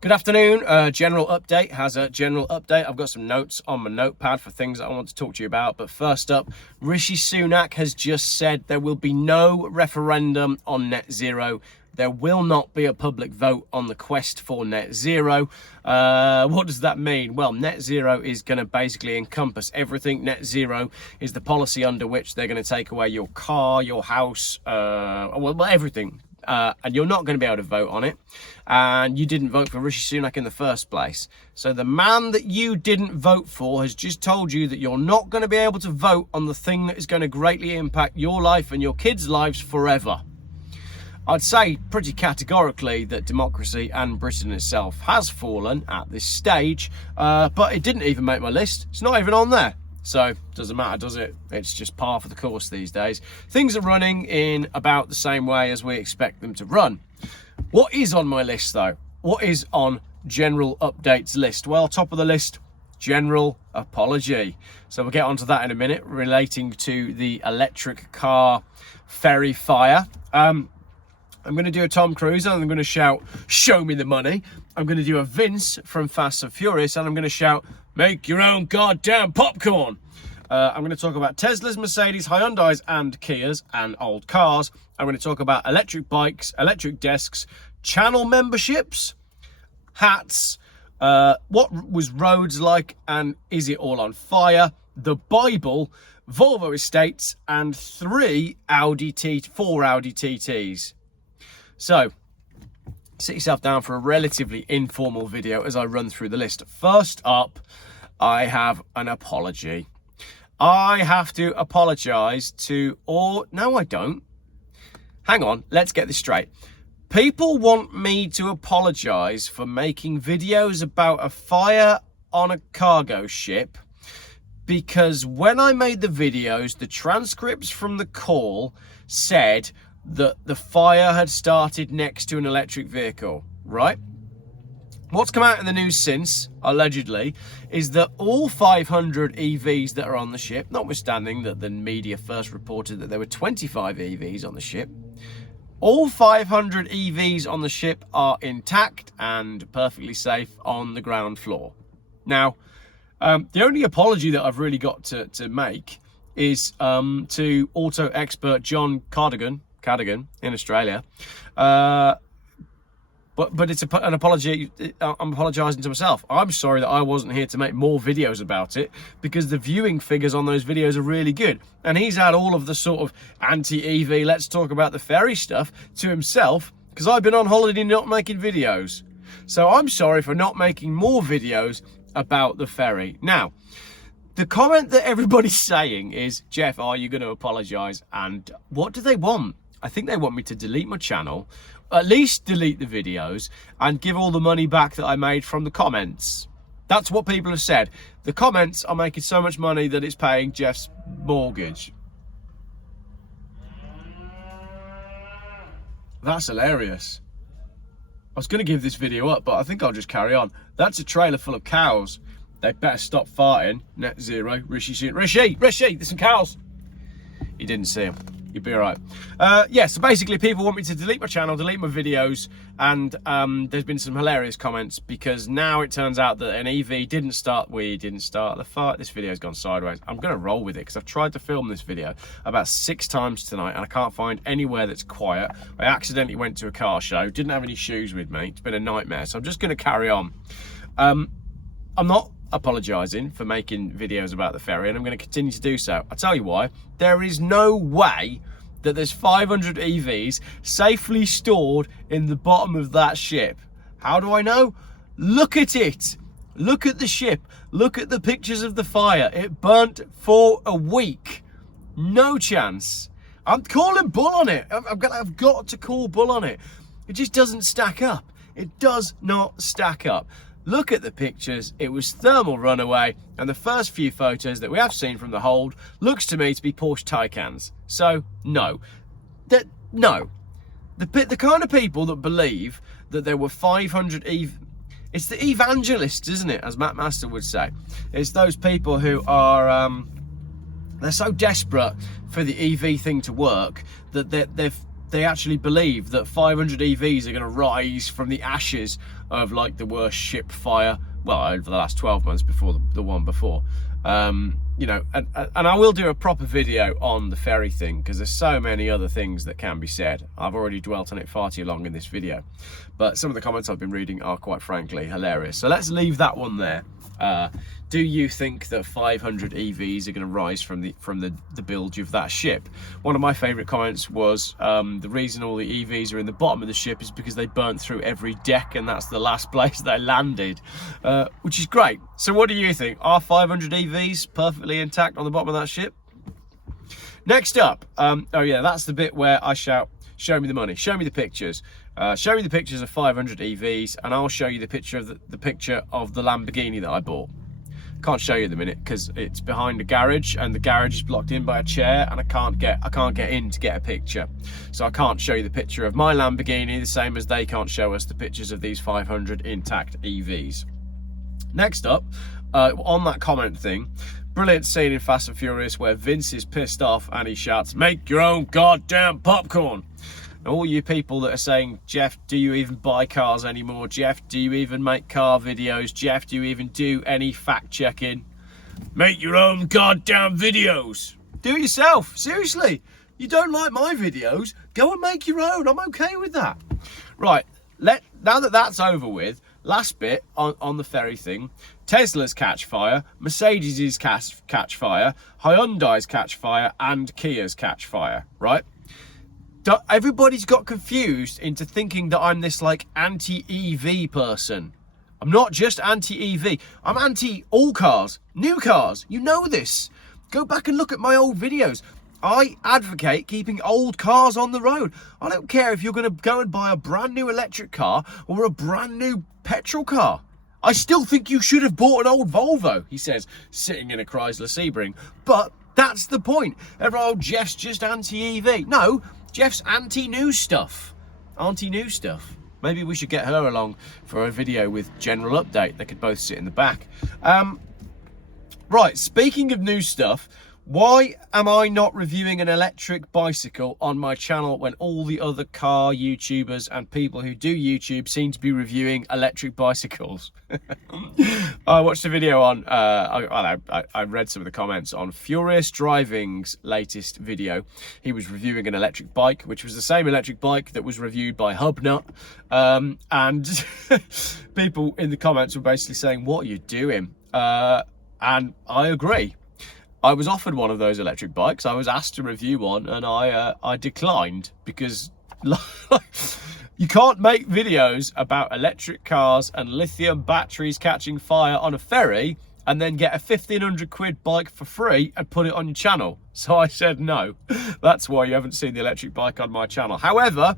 Good afternoon. General update has a general update. I've got some notes on my notepad for things that I want to talk to you about. But first up, Rishi Sunak has just said there will be no referendum on net zero. There will not be a public vote on the quest for net zero. What does that mean? Well, net zero is going to basically encompass everything. Net zero is the policy under which they're going to take away your car, your house, well, everything. And you're not going to be able to vote on it. And you didn't vote for Rishi Sunak in the first place. So the man that you didn't vote for has just told you that you're not going to be able to vote on the thing that is going to greatly impact your life and your kids' lives forever. I'd say pretty categorically that democracy and Britain itself has fallen at this stage, but it didn't even make my list. It's not even on there. So, doesn't matter, does it? It's just par for the course these days. Things are running in about the same way as we expect them to run. What is on my list, though? What is on general updates list? Well, top of the list, general apology. So we'll get onto that in a minute, relating to the electric car ferry fire. I'm going to do a Tom Cruise and I'm going to shout, "Show me the money." I'm going to do a Vince from Fast and Furious and I'm going to shout, "Make your own goddamn popcorn." I'm going to talk about Teslas, Mercedes, Hyundais and Kias and old cars. I'm going to talk about electric bikes, electric desks, channel memberships, hats, what was Rhodes like and is it all on fire, the Bible, Volvo estates and 4 Audi TTs. So, sit yourself down for a relatively informal video as I run through the list. First up, I have an apology. I have to apologise to, no I don't. Hang on, let's get this straight. People want me to apologise for making videos about a fire on a cargo ship because when I made the videos, the transcripts from the call said that the fire had started next to an electric vehicle, right? What's come out in the news since, allegedly, is that all 500 EVs that are on the ship, notwithstanding that the media first reported that there were 25 EVs on the ship, all 500 EVs on the ship are intact and perfectly safe on the ground floor. Now, the only apology that I've really got to make is to auto expert John Cardigan in Australia, but it's an apology. I'm apologising to myself. I'm sorry that I wasn't here to make more videos about it because the viewing figures on those videos are really good. And he's had all of the sort of anti-EV, let's talk about the ferry stuff to himself because I've been on holiday not making videos. So I'm sorry for not making more videos about the ferry. Now, the comment that everybody's saying is, "Geoff, are you going to apologise?" And what do they want? I think they want me to delete my channel, at least delete the videos, and give all the money back that I made from the comments. That's what people have said. The comments are making so much money that it's paying Geoff's mortgage. That's hilarious. I was going to give this video up, but I think I'll just carry on. That's a trailer full of cows. They better stop farting. Net zero. Rishi, there's some cows. You didn't see them. You'd be all right. So basically people want me to delete my channel, delete my videos, and there's been some hilarious comments because now it turns out that an EV didn't start the fire. This video's gone sideways. I'm going to roll with it because I've tried to film this video about 6 times tonight and I can't find anywhere that's quiet. I accidentally went to a car show, didn't have any shoes with me. It's been a nightmare, so I'm just going to carry on. I'm not apologising for making videos about the ferry and I'm going to continue to do so. I'll tell you why. There is no way that there's 500 EVs safely stored in the bottom of that ship. How do I know? Look at it. Look at the ship. Look at the pictures of the fire. It burnt for a week. No chance. I'm calling bull on it. I've got to call bull on it. It just doesn't stack up. It does not stack up. Look at the pictures, it was thermal runaway, and the first few photos that we have seen from the hold looks to me to be Porsche Taycans. So, no. No. The kind of people that believe that there were 500 it's the evangelists, isn't it, as Matt Master would say. It's those people who are, they're so desperate for the EV thing to work that they've they actually believe that 500 EVs are going to rise from the ashes of like the worst ship fire, well, over the last 12 months before the one before. You know, and I will do a proper video on the ferry thing, because there's so many other things that can be said. I've already dwelt on it far too long in this video, but some of the comments I've been reading are quite frankly hilarious. So let's leave that one there. Do you think that 500 EVs are going to rise from the bilge of that ship? One of my favourite comments was the reason all the EVs are in the bottom of the ship is because they burnt through every deck, and that's the last place they landed, which is great. So what do you think? Are 500 EVs perfectly intact on the bottom of that ship? Next up, oh yeah, that's the bit where I shout, show me the money, show me the pictures. Show me the pictures of 500 EVs, and I'll show you the picture of the picture of the Lamborghini that I bought. Can't show you at the minute because it's behind a garage, and the garage is blocked in by a chair, and I can't get in to get a picture. So I can't show you the picture of my Lamborghini, the same as they can't show us the pictures of these 500 intact EVs. Next up, on that comment thing, brilliant scene in Fast and Furious where Vince is pissed off and he shouts, "Make your own goddamn popcorn." All you people that are saying, "Geoff, do you even buy cars anymore? Geoff, do you even make car videos? Geoff, do you even do any fact checking?" Make your own goddamn videos. Do it yourself. Seriously. You don't like my videos? Go and make your own. I'm okay with that. Right. Now that that's over with, last bit on the ferry thing. Tesla's catch fire, Mercedes' catch fire, Hyundai's catch fire, and Kia's catch fire. Right? Everybody's got confused into thinking that I'm this like anti-EV person. I'm not just anti-EV. I'm anti all cars, new cars. You know this. Go back and look at my old videos. I advocate keeping old cars on the road. I don't care if you're going to go and buy a brand new electric car or a brand new petrol car. I still think you should have bought an old Volvo, he says, sitting in a Chrysler Sebring. But that's the point. Everyone, Geoff's just anti-EV. No. Geoff's anti-new stuff. Anti-new stuff. Maybe we should get her along for a video with general update. They could both sit in the back. Right, speaking of new stuff, why am I not reviewing an electric bicycle on my channel when all the other car YouTubers and people who do YouTube seem to be reviewing electric bicycles? I watched a video on, I read some of the comments on Furious Driving's latest video. He was reviewing an electric bike, which was the same electric bike that was reviewed by Hubnut. And people in the comments were basically saying, "What are you doing?" And I agree. I was offered one of those electric bikes. I was asked to review one, and I declined because you can't make videos about electric cars and lithium batteries catching fire on a ferry and then get a 1,500 quid bike for free and put it on your channel. So I said no. That's why you haven't seen the electric bike on my channel. However,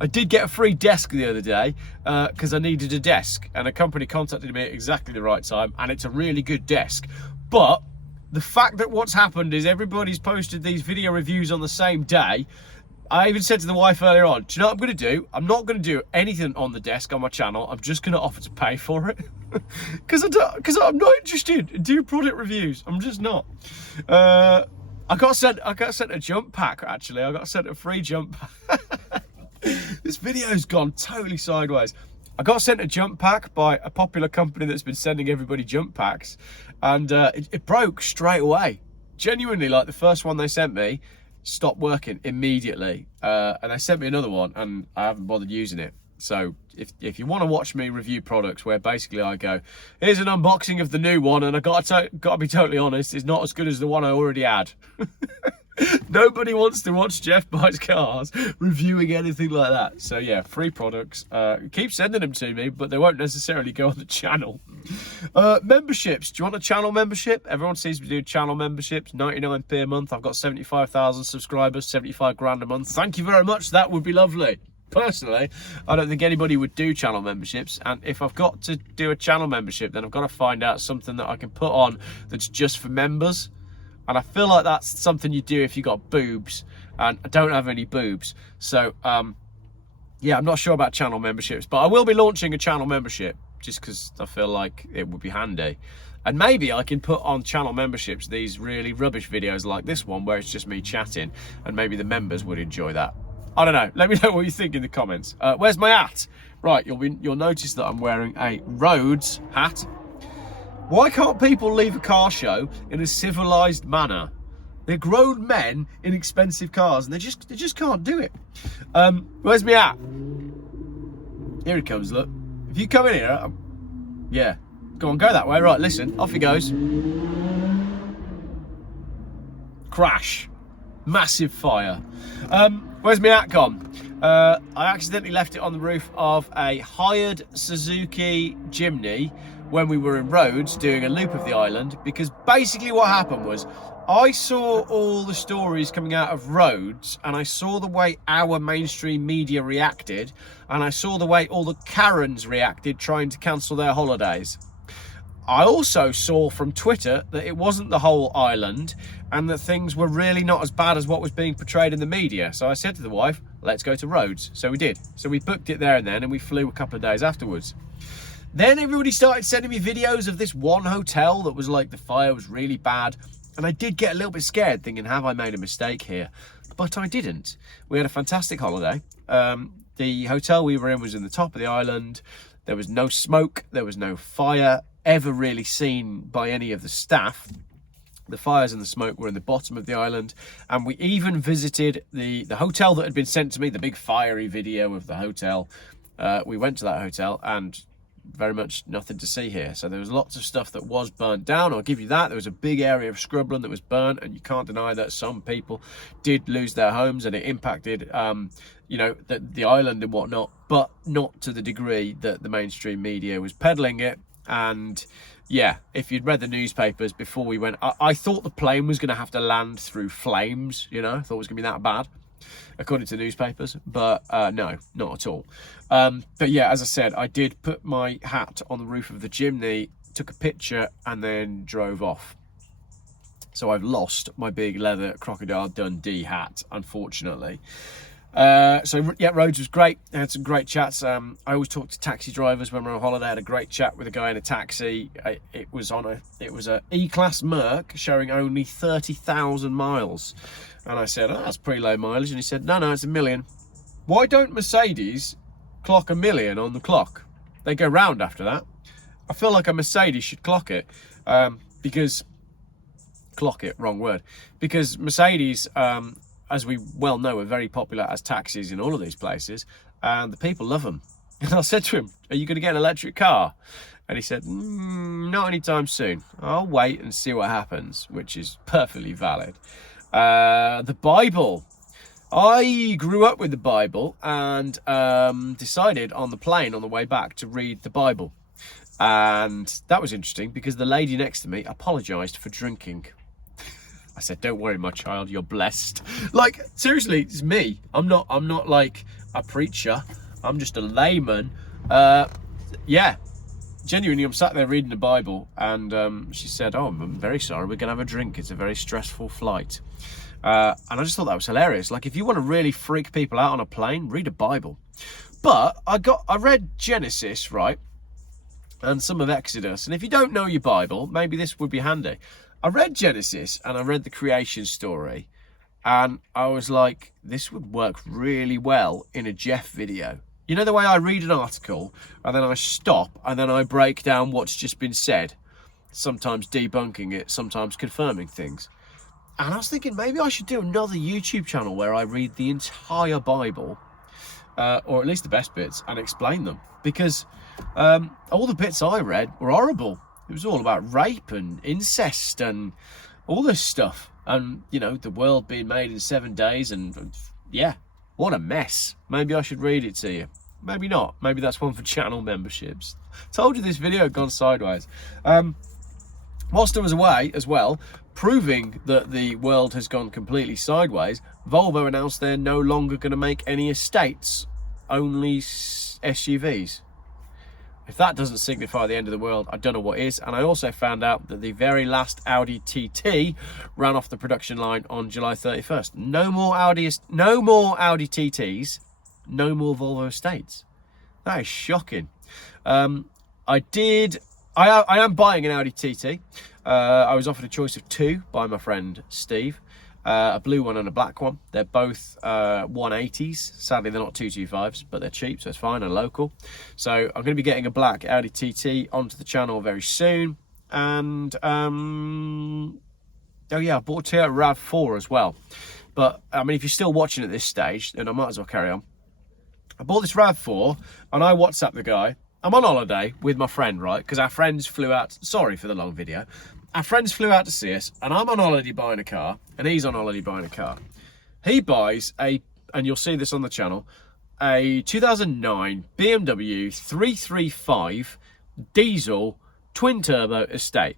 I did get a free desk the other day because I needed a desk, and a company contacted me at exactly the right time, and it's a really good desk. But the fact that what's happened is everybody's posted these video reviews on the same day. I even said to the wife earlier on, do you know what I'm going to do? I'm not going to do anything on the desk on my channel. I'm just going to offer to pay for it. Because I'm not interested in doing product reviews. I'm just not. I got sent a jump pack, actually. I got sent a free jump pack. This video's gone totally sideways. I got sent a jump pack by a popular company that's been sending everybody jump packs, and it broke straight away. Genuinely, like the first one they sent me stopped working immediately, and they sent me another one, and I haven't bothered using it. So if you want to watch me review products where basically I go, here's an unboxing of the new one, and I got to be totally honest, it's not as good as the one I already had. Nobody wants to watch Geoff Buys Cars reviewing anything like that. So yeah, free products. Keep sending them to me, but they won't necessarily go on the channel. Memberships. Do you want a channel membership? Everyone seems to be doing channel memberships. 99p a month. I've got 75,000 subscribers, 75 grand a month. Thank you very much. That would be lovely. Personally, I don't think anybody would do channel memberships, and if I've got to do a channel membership, then I've got to find out something that I can put on that's just for members. And I feel like that's something you do if you got boobs, and I don't have any boobs. So yeah, I'm not sure about channel memberships, but I will be launching a channel membership just because I feel like it would be handy. And maybe I can put on channel memberships these really rubbish videos like this one where it's just me chatting, and maybe the members would enjoy that. I don't know. Let me know what you think in the comments. Where's my hat? Right, you'll notice that I'm wearing a Rhodes hat. Why can't people leave a car show in a civilized manner? They're grown men in expensive cars, and they just can't do it. Where's my hat? Here he comes. Look, if you come in here, yeah, go on, go that way. Right, listen, off he goes. Crash, massive fire. Where's my hat gone? I accidentally left it on the roof of a hired Suzuki Jimny when we were in Rhodes doing a loop of the island, because basically what happened was I saw all the stories coming out of Rhodes, and I saw the way our mainstream media reacted, and I saw the way all the Karens reacted trying to cancel their holidays. I also saw from Twitter that it wasn't the whole island and that things were really not as bad as what was being portrayed in the media. So I said to the wife, let's go to Rhodes. So we did. So we booked it there and then, and we flew a couple of days afterwards. Then everybody started sending me videos of this one hotel that was like the fire was really bad. And I did get a little bit scared, thinking, have I made a mistake here? But I didn't. We had a fantastic holiday. The hotel we were in was in the top of the island. There was no smoke. There was no fire ever really seen by any of the staff. The fires and the smoke were in the bottom of the island, and we even visited the hotel that had been sent to me, the big fiery video of the hotel. We went to that hotel, and very much nothing to see here. So there was lots of stuff that was burnt down. I'll give you that. There was a big area of scrubland that was burnt, and you can't deny that some people did lose their homes, and it impacted you know, the island and whatnot, but not to the degree that the mainstream media was peddling it. And yeah, if you'd read the newspapers before we went, I thought the plane was going to have to land through flames, you know, I thought it was going to be that bad, according to newspapers, but no, not at all. But yeah, as I said, I did put my hat on the roof of the Jimny, took a picture, and then drove off. So I've lost my big leather Crocodile Dundee hat, unfortunately. So yeah, Rhodes was great. I had some great chats. I always talk to taxi drivers when we're on holiday. I had a great chat with a guy in a taxi. It was a E-Class Merc showing only 30,000 miles, and I said, oh, that's pretty low mileage, and he said, no, it's 1 million. Why don't Mercedes clock 1 million on the clock? They go round after that. I feel like a Mercedes should clock it, because Mercedes, as we well know, are very popular as taxis in all of these places, and the people love them. And I said to him, are you going to get an electric car? And he said, not anytime soon. I'll wait and see what happens, which is perfectly valid. The Bible. I grew up with the Bible, and decided on the plane on the way back to read the Bible. And that was interesting because the lady next to me apologized for drinking. I said, don't worry, my child, you're blessed. Like, seriously, it's me. I'm not like a preacher. I'm just a layman. Yeah, genuinely, I'm sat there reading the Bible, and she said, oh, I'm very sorry, we're going to have a drink. It's a very stressful flight. And I just thought that was hilarious. Like, if you want to really freak people out on a plane, read a Bible. But I read Genesis, right? And some of Exodus. And if you don't know your Bible, maybe this would be handy. I read Genesis and I read the creation story, and I was like, this would work really well in a Geoff video. You know the way I read an article and then I stop and then I break down what's just been said, sometimes debunking it, sometimes confirming things. And I was thinking maybe I should do another YouTube channel where I read the entire Bible, or at least the best bits, and explain them. Because all the bits I read were horrible. It was all about rape and incest and all this stuff. And, you know, the world being made in 7 days. And yeah, what a mess. Maybe I should read it to you. Maybe not. Maybe that's one for channel memberships. Told you this video had gone sideways. Whilst I was away as well, proving that the world has gone completely sideways, Volvo announced they're no longer going to make any estates, only SUVs. If that doesn't signify the end of the world, I don't know what is. And I also found out that the very last Audi TT ran off the production line on July 31st. No more Audi TTs, no more Volvo estates. That is shocking. I am buying an Audi TT. I was offered a choice of 2 by my friend Steve. a blue one and a black one. They're both 180s. Sadly, they're not 225s, but they're cheap, so it's fine and local. So I'm going to be getting a black Audi TT onto the channel very soon. And oh yeah, I bought a Toyota RAV4 as well. But I mean, if you're still watching at this stage, then I might as well carry on. I bought this RAV4 and I WhatsApped the guy. I'm on holiday with my friend, right? Because our friends flew out. Sorry for the long video. Our friends flew out to see us, and I'm on holiday buying a car, and he's on holiday buying a car. He buys and you'll see this on the channel, a 2009 BMW 335 diesel twin turbo estate.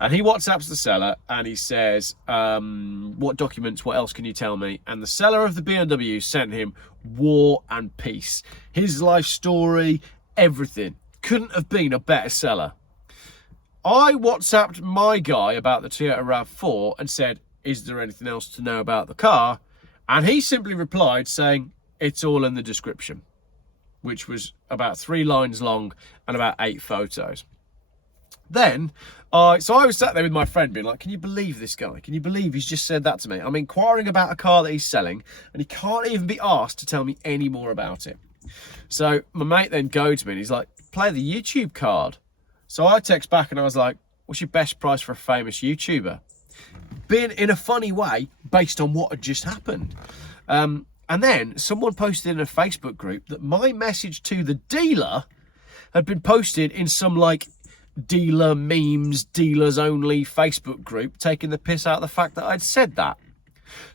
And he WhatsApps the seller and he says, what documents, what else can you tell me? And the seller of the BMW sent him War and Peace. His life story, everything. Couldn't have been a better seller. I WhatsApped my guy about the Toyota RAV4 and said, is there anything else to know about the car? And he simply replied saying, it's all in the description, which was about 3 lines long and about 8 photos. Then, so I was sat there with my friend being like, can you believe this guy? Can you believe he's just said that to me? I'm inquiring about a car that he's selling and he can't even be asked to tell me any more about it. So my mate then goes to me and he's like, play the YouTube card. So I text back and I was like, what's your best price for a famous YouTuber? Being in a funny way based on what had just happened. And then someone posted in a Facebook group that my message to the dealer had been posted in some like dealer memes, dealers only Facebook group, taking the piss out of the fact that I'd said that.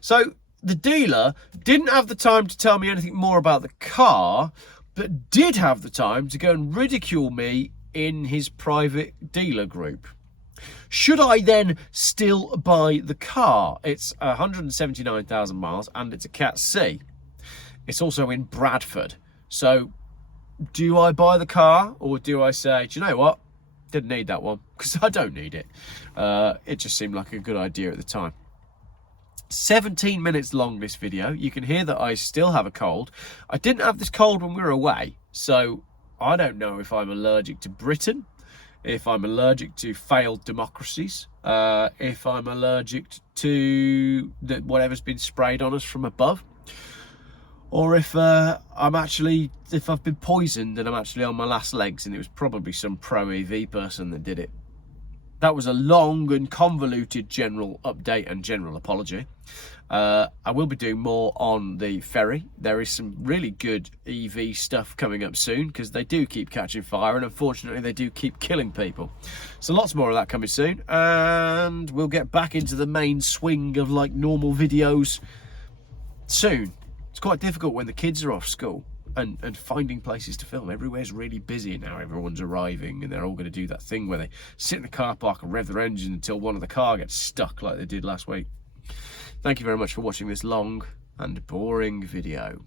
So the dealer didn't have the time to tell me anything more about the car, but did have the time to go and ridicule me in his private dealer group. Should I then still buy the car? It's 179,000 miles and it's a Cat C. It's also in Bradford. So do I buy the car or do I say, do you know what? Didn't need that one because I don't need it. It just seemed like a good idea at the time. 17 minutes long, this video. You can hear that I still have a cold. I didn't have this cold when we were away, so I don't know if I'm allergic to Britain, if I'm allergic to failed democracies, if I'm allergic to whatever's been sprayed on us from above, or if I've been poisoned and I'm actually on my last legs and it was probably some pro EV person that did it. That was a long and convoluted general update and general apology. I will be doing more on the ferry. There is some really good EV stuff coming up soon because they do keep catching fire and unfortunately they do keep killing people. So lots more of that coming soon and we'll get back into the main swing of like normal videos soon. It's quite difficult when the kids are off school and finding places to film. Everywhere's really busy now. Everyone's arriving and they're all going to do that thing where they sit in the car park and rev their engine until one of the car gets stuck like they did last week. Thank you very much for watching this long and boring video.